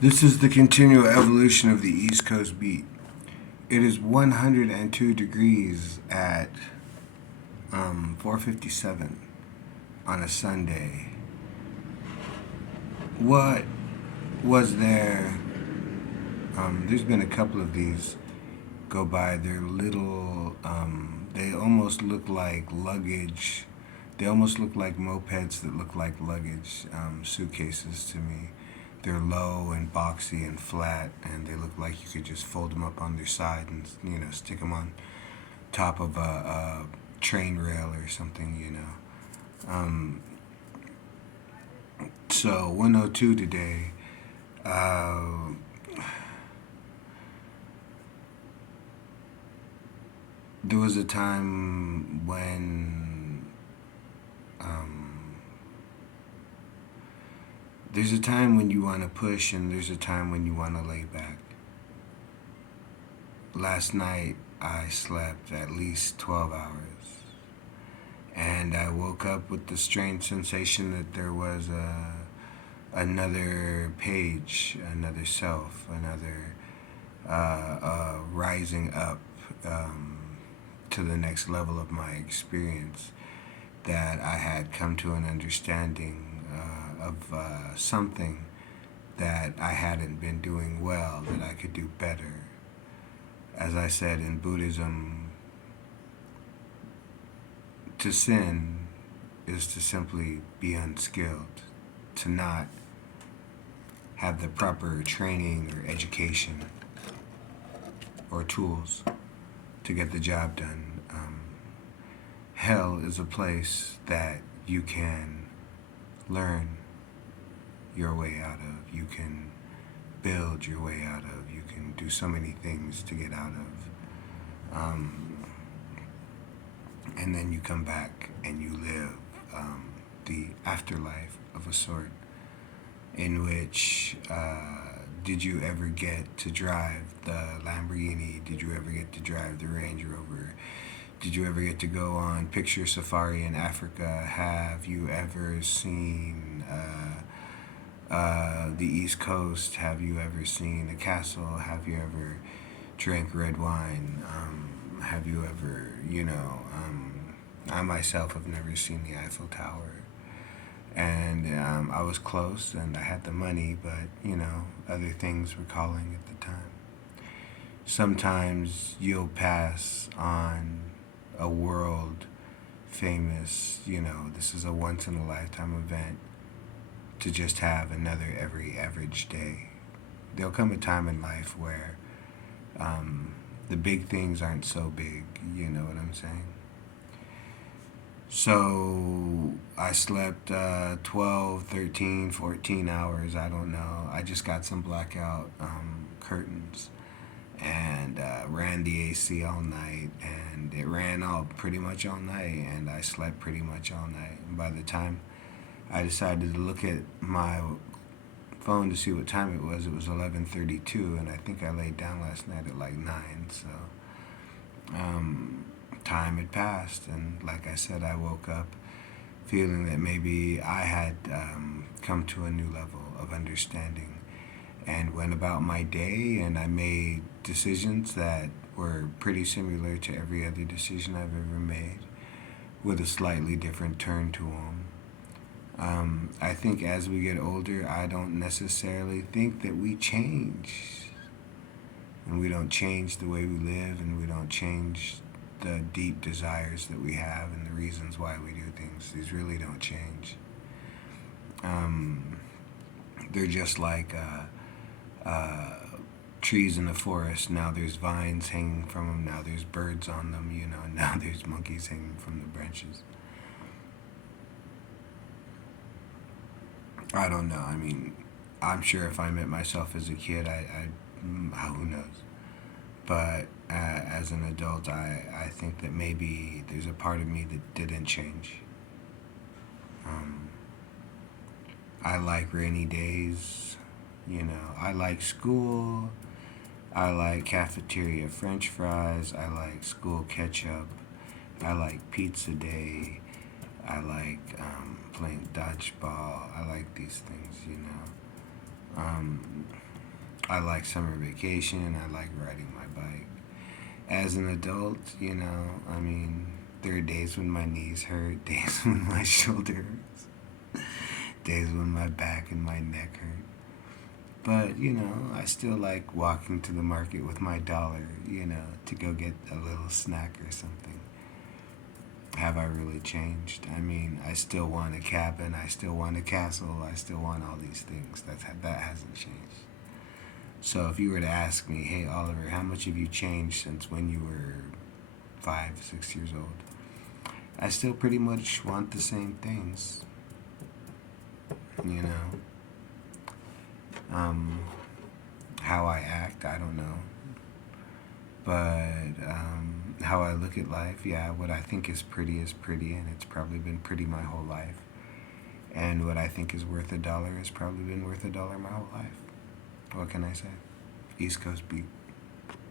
This is the continual evolution of the East Coast beat. It is 102 degrees at 4:57 on a Sunday. What was there? There's been a couple of these go by. They're little. They almost look like luggage. They almost look like mopeds that look like luggage suitcases to me. They're low and boxy and flat, and they look like you could just fold them up on their side and stick them on top of a train rail or something. So 102 today. Uh, there was a time when there's a time when you want to push, and there's a time when you want to lay back. Last night I slept at least 12 hours, and I woke up with the strange sensation that there was another page, another self, another rising up to the next level of my experience, that I had come to an understanding of something that I hadn't been doing well, that I could do better. As I said in Buddhism, to sin is to simply be unskilled, to not have the proper training or education or tools to get the job done. Hell is a place that you can learn your way out of. You can build your way out of. You can do so many things to get out of. And then you come back and you live the afterlife of a sort, in which did you ever get to drive the Lamborghini? Did you ever get to drive the Range Rover? Did you ever get to go on picture safari in Africa? Have you ever seen the East Coast? Have you ever seen a castle? Have you ever drank red wine? Have you ever, I myself have never seen the Eiffel Tower. And I was close and I had the money, but, other things were calling at the time. Sometimes you'll pass on a world famous, this is a once in a lifetime event, to just have another every average day. There'll come a time in life where the big things aren't so big, you know what I'm saying? So I slept 12, 13, 14 hours, I don't know. I just got some blackout curtains, and ran the AC all night, and it ran all pretty much all night, and I slept pretty much all night. And by the time I decided to look at my phone to see what time it was 11:32, and I think I laid down last night at like 9. So time had passed, and like I said, I woke up feeling that maybe I had come to a new level of understanding, and went about my day, and I made decisions that were pretty similar to every other decision I've ever made, with a slightly different turn to them. I think as we get older, I don't necessarily think that we change. And we don't change the way we live, and we don't change the deep desires that we have and the reasons why we do things. These really don't change. They're just like trees in the forest. Now there's vines hanging from them. Now there's birds on them, and now there's monkeys hanging from the branches. I don't know. I mean, I'm sure if I met myself as a kid, who knows? But as an adult, I think that maybe there's a part of me that didn't change. Um, I like rainy days. I like school. I like cafeteria French fries. I like school ketchup. I like pizza day. I like playing dodgeball. I like these things. I like summer vacation. I like riding my bike. As an adult, I mean, there are days when my knees hurt, days when my shoulder hurts, days when my back and my neck hurt. But, I still like walking to the market with my dollar, to go get a little snack or something. Have I really changed? I mean, I still want a cabin, I still want a castle, I still want all these things. That hasn't changed. So if you were to ask me, hey Oliver, how much have you changed since when you were 5, 6 years old? I still pretty much want the same things. You know, um, how I act, I don't know, but how I look at life, yeah, what I think is pretty, and it's probably been pretty my whole life. And what I think is worth a dollar has probably been worth a dollar my whole life. What can I say? East Coast beat.